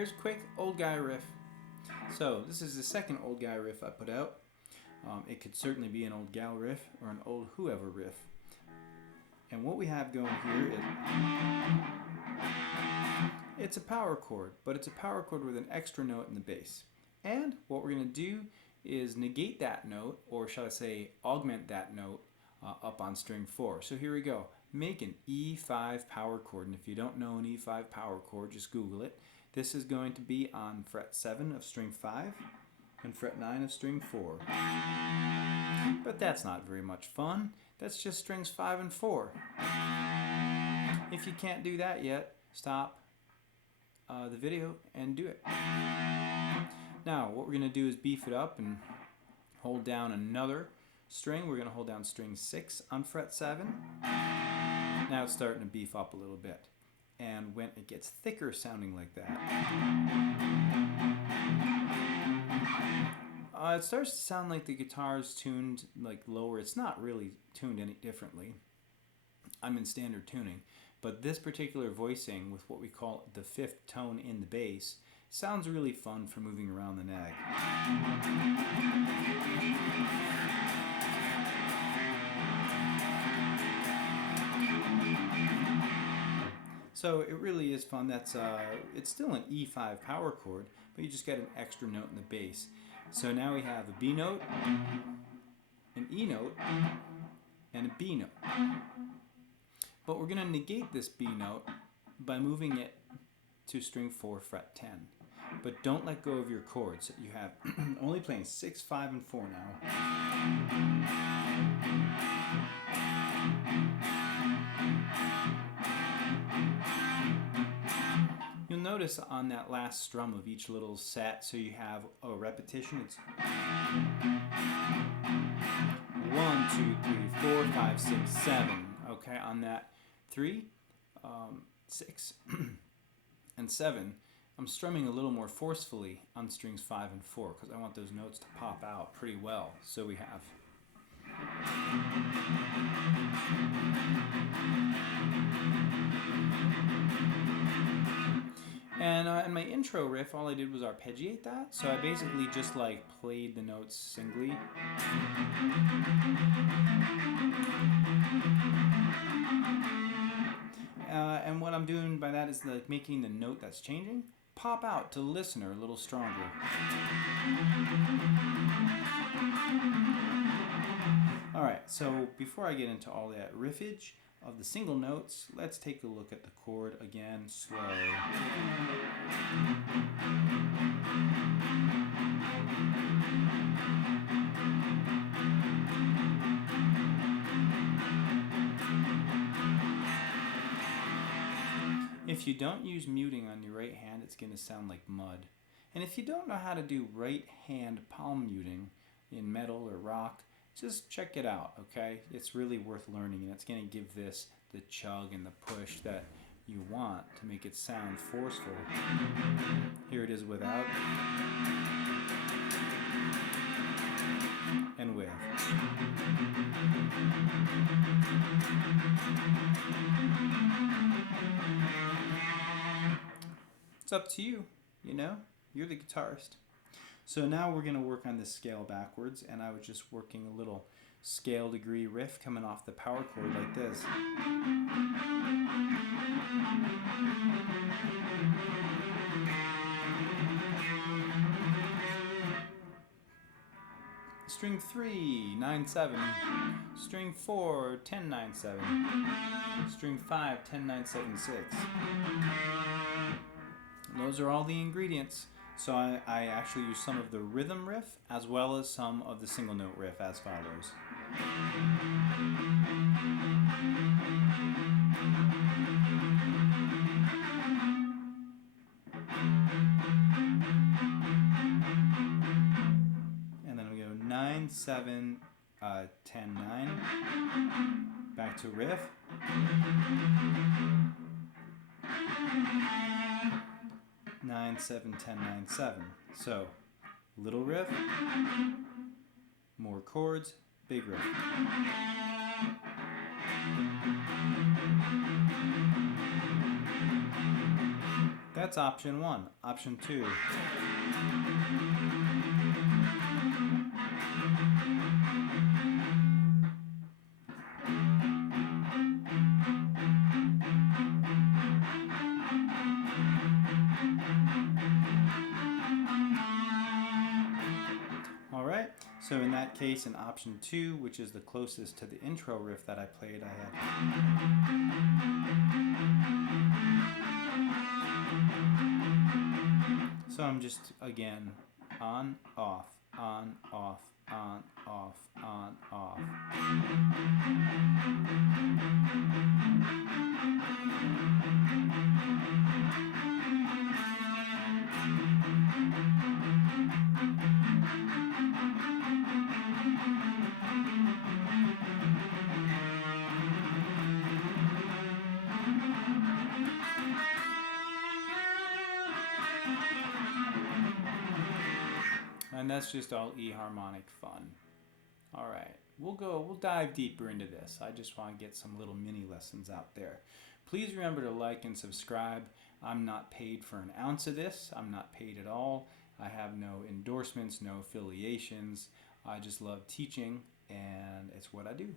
here's a quick old guy riff. So this is the second old guy riff I put out. It could certainly be an old gal riff or an old whoever riff. And what we have going here is it's a power chord, but it's a power chord with an extra note in the bass. And what we're going to do is negate that note, or shall I say augment that note up on string 4. So here we go. Make an E5 power chord, and if you don't know an E5 power chord, just Google it. This is going to be on fret 7 of string 5 and fret 9 of string 4. But that's not very much fun. That's just strings 5 and 4. If you can't do that yet, stop the video and do it. Now what we're going to do is beef it up and hold down another string. We're going to hold down string 6 on fret 7. Now it's starting to beef up a little bit. And when it gets thicker sounding like that, it starts to sound like the guitar is tuned like lower. It's not really tuned any differently. I'm in standard tuning. But this particular voicing with what we call the 5th tone in the bass sounds really fun for moving around the neck. So it really is fun. That's it's still an E5 power chord, but you just get an extra note in the bass. So now we have a B note, an E note, and a B note. But we're going to negate this B note by moving it to string 4 fret 10. But don't let go of your chords. You have only playing 6, 5, and 4 now. You'll notice on that last strum of each little set, so you have a repetition. It's 1, 2, 3, 4, 5, 6, 7. Okay, on that 3, 6, and 7, I'm strumming a little more forcefully on strings 5 and 4 because I want those notes to pop out pretty well. So we have and in my intro riff, all I did was arpeggiate that. So I basically just like played the notes singly. And what I'm doing by that is like making the note that's changing pop out to the listener a little stronger. Alright, so before I get into all that riffage of the single notes, let's take a look at the chord again, slow. If you don't use muting on your right hand, it's going to sound like mud. And if you don't know how to do right hand palm muting in metal or rock, just check it out, okay? It's really worth learning, and it's going to give this the chug and the push that you want to make it sound forceful. Here it is without and with. It's up to you, you know? You're the guitarist. So now we're going to work on this scale backwards, and I was just working a little scale degree riff coming off the power chord like this. String 3, 9, 7. String 4, 10, 9, 7. String 5, 10, 9, 7, 6. And those are all the ingredients. So I actually use some of the rhythm riff as well as some of the single note riff as follows. And then we go 9, 7, 10, 9. Back to riff. 9, 7, 10, 9, 7. So, little riff, more chords, big riff. That's option 1. Option 2. Alright, so in that case, in option 2, which is the closest to the intro riff that I played, I have. So I'm just, again, on, off, on, off, on, off, on, off. And that's just all E harmonic fun. Alright, we'll dive deeper into this. I just want to get some little mini lessons out there. Please remember to like and subscribe. I'm not paid for an ounce of this. I'm not paid at all. I have no endorsements, no affiliations. I just love teaching, and it's what I do.